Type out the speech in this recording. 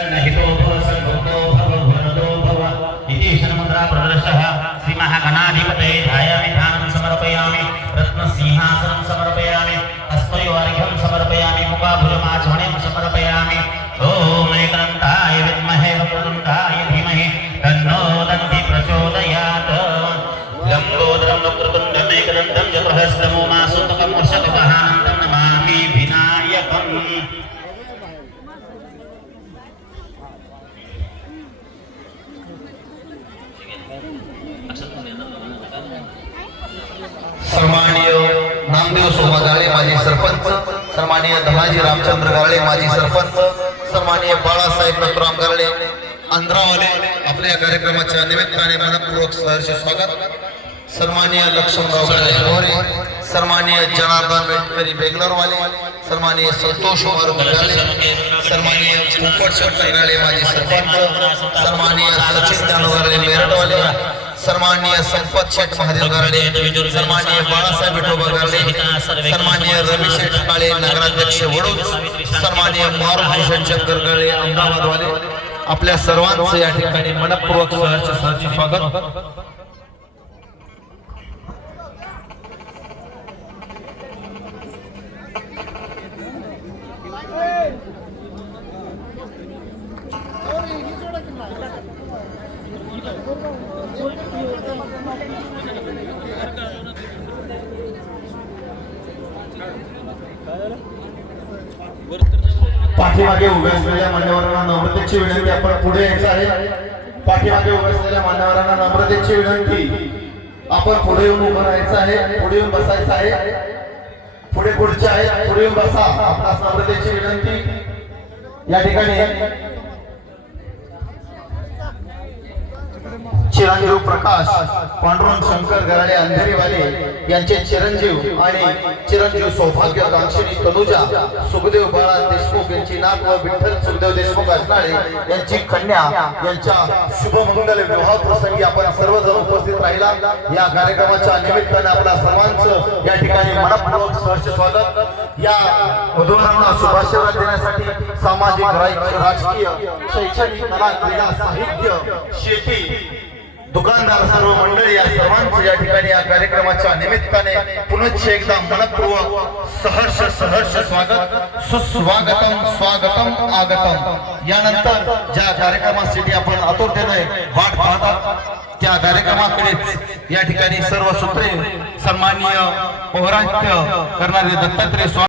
सन्नहितो भव सन्मुक्तो भव भवनतो भव इति शन्मन्त्रा प्रदर्शः श्रीमहागणाधिपतये ध्यायामि ध्यानं समर्पयामि रत्नसिंहासनं समर्पयामि हस्तयोर्घ्यं समर्पयामि मुखाभुजमाचमणीं समर्पयामि। ॐ एकदन्ताय विद्महे वक्रतुण्डाय धीमहि तन्नो दन्ति प्रचोदयात् लम्बोदरं वक्रतुण्डम् एकदन्तं चतुर्हस्तमो सोमा गाळे माजी सरपंच सन्माननीय धनाजी रामचंद्र गाळे माजी सरपंच सन्माननीय बाळासाहेब नथुराम गाळे आंध्रावाले आपल्या या कार्यक्रमाच्या निमित्ताने मनपूर्वक सहर्ष स्वागत. सन्माननीय लक्ष्मणराव गाळे मोरे सन्माननीय जनार्दन वेटकरी बेंगलोरवाले सन्माननीय संतोष कुमार गाळे सन्माननीय पोपट शेट्टी गाळे माजी सरपंच सन्माननीय सचिन जानोगाळे मेरठवाले सन्माननीय संपत शेठ महादेव गारडे सन्माननीय बाळासाहेब विठोबा गारडे सन्माननीय रमेश शेठ काळे नगराध्यक्ष वडूज सन्माननीय मारुभूषण शंकर गाळे अहमदाबाद वाले आपल्या सर्वांचं या ठिकाणी मनपूर्वक सहर्ष सहर्ष स्वागत. पाठीमागे उभ्या असलेल्या मान्यवरांना नम्रतेची विनंती आपण पुढे यायचं आहे. पाठीमागे उभ्या असलेल्या मान्यवरांना नम्रतेची विनंती आपण पुढे येऊन उभं राहायचं आहे. पुढे येऊन बसायचं आहे. पुढे पुढचे आहे. पुढे येऊन बसा. आपणास नम्रतेची विनंती. या ठिकाणी चिरंजीव प्रकाश पांडुरंग शंकर गराडे अंधेरीवाले यांचे चिरंजीव आणि चिरंजीव सौभाग्य कांक्षिणी तनुजा सुखदेव बाळा देशमुख यांची नाक व विठ्ठल सुखदेव देशमुख असणारे यांची कन्या यांच्या शुभमंगल विवाह प्रसंगी आपण सर्वजण उपस्थित राहिला. या कार्यक्रमाच्या निमित्ताने आपल्या सर्वांचं या ठिकाणी मनपूर्वक सहर्ष स्वागत. या वधूवरांना शुभाशीर्वाद देण्यासाठी सामाजिक राजकीय शैक्षणिक कला क्रीडा साहित्य शेती दुकानदार सर्व मंडळी या सर्वांचं या ठिकाणी या कार्यक्रमाच्या निमित्ताने पुनश्च एकदा मनपूर्वक सहर्ष सहर्ष स्वागत सुस्वागतम स्वागतम आगतम. यानंतर ज्या कार्यक्रमासाठी आपण आतुरतेने वाट पाहतात त्या कार्यक्रमाकडेच या ठिकाणी सर्व सूत्रे सन्माननीय पौरात्य करणारे दत्तात्रय स्वामी